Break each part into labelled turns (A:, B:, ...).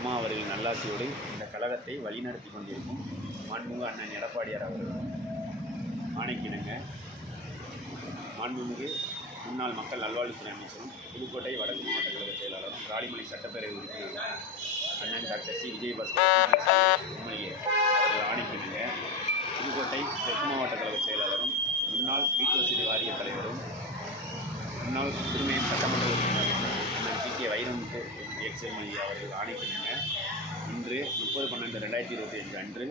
A: அம்மா அவர்கள் நல்லாசியோடு இந்த கழகத்தை வழிநடத்தி கொண்டிருக்கும் மாண்புமிகு அண்ணன் எடப்பாடியார் அவர்கள். ஆணைக்கிணங்க மாண்புமிகு முன்னாள் மக்கள் நல்வாழ்வுத்துறை அமைச்சரும் புதுக்கோட்டை வடக்கு மாவட்ட கழக செயலாளரும் ராலிமலை சட்டப்பேரவை உறுப்பினர் அண்ணன் டாக்டர் சி. விஜயபாஸ்கர் எம்எல்ஏ அவர்கள் ஆணைக்கிணங்க புதுக்கோட்டை தெற்கு மாவட்ட கழக செயலாளரும் முன்னாள் வீட்டு வசதி வாரிய தலைவரும் முன்னாள் திருமையின் சட்டமன்ற உறுப்பினரும் அண்ணன் டி. கே. வைரமுத்து எக்ஸ்எம்எல்ஏ அவர்கள் ஆணைக்கிணங்க இன்று முப்பது பன்னெண்டு ரெண்டாயிரத்தி இருபத்தி அஞ்சு அன்று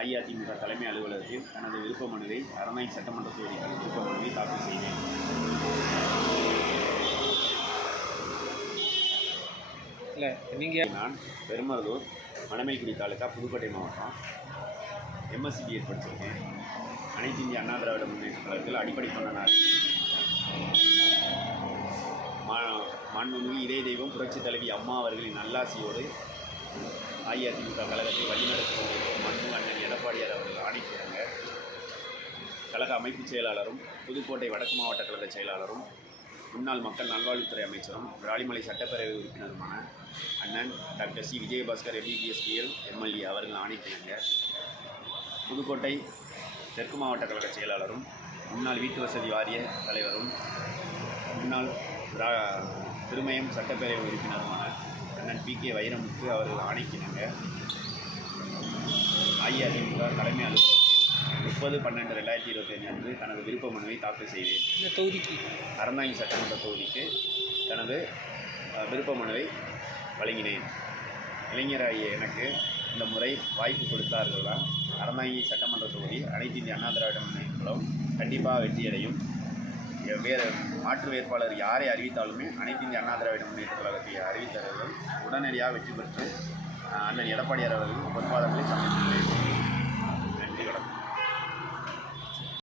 A: அஇஅதிமுக தலைமை அலுவலகத்தில் தனது விருப்ப மனுவை அரணை சட்டமன்ற தொகுதிக்கான விருப்ப மனுவை தாக்கல் செய்தேன்.
B: இல்லை நீங்கள்
A: நான் பெருமருதூர் மணமைக்குடி தாலுக்கா புதுக்கோட்டை மாவட்டம். எம்எஸ்சி பிஎட் படிச்சிருக்கேன். அனைத்து இந்திய அண்ணா திராவிட முன்னேற்ற கழகத்தில் அடிப்படை பண்ணனார் மாண்புமிகு இதய தெய்வம் புரட்சி தலைவி அம்மா அவர்களின் நல்லாசியோடு அஇஅதிமுக கழகத்தை வழிநடத்தி கொண்டிருக்கும் அண்ணன் எடப்பாடியார் அவர்கள் ஆணைக்கிறாங்க கழக அமைப்புச் செயலாளரும் புதுக்கோட்டை வடக்கு மாவட்ட கழக செயலாளரும் முன்னாள் மக்கள் நல்வாழ்வுத்துறை அமைச்சரும் விராலிமலை சட்டப்பேரவை உறுப்பினருமான அண்ணன் doctor C. Vijayabaskar MBBS BL MLA அவர்கள் ஆணைக்கிறாங்க புதுக்கோட்டை தெற்கு மாவட்ட கழக செயலாளரும் முன்னாள் வீட்டு வசதி வாரிய தலைவரும் முன்னாள் திருமயம் சட்டப்பேரவை உறுப்பினருமான அண்ணன் பி கே வைரமுத்து அவர்கள் ஆணைக்கினாங்க அஇஅதிமுக தலைமை அலுவலகத்தில் முப்பது பன்னெண்டு ரெண்டாயிரத்தி இருபத்தஞ்சு அன்று தனது விருப்ப மனுவை தாக்கல் செய்தேன்.
B: இந்த தொகுதிக்கு.
A: அறந்தாங்கி சட்டமன்ற தொகுதிக்கு தனது விருப்ப மனுவை வழங்கினேன். இளைஞராகிய எனக்கு இந்த முறை வாய்ப்பு கொடுத்தார்களா அறந்தாங்கி சட்டமன்ற தொகுதி அனைத்து இந்திய அண்ணா திராவிட முன்னேற்றம் கண்டிப்பாக வெற்றியடையும். வேறு மாற்று வேட்பாளர் யாரை அறிவித்தாலுமே அனைத்து இந்திய அண்ணா திராவிட முன்னேற்ற கழகத்தை அறிவித்தவர்கள் உடனடியாக வெற்றி பெற்று அண்ணன் எடப்பாடியார் அவர்கள் பொறுப்பாளர்களை சந்தித்தார்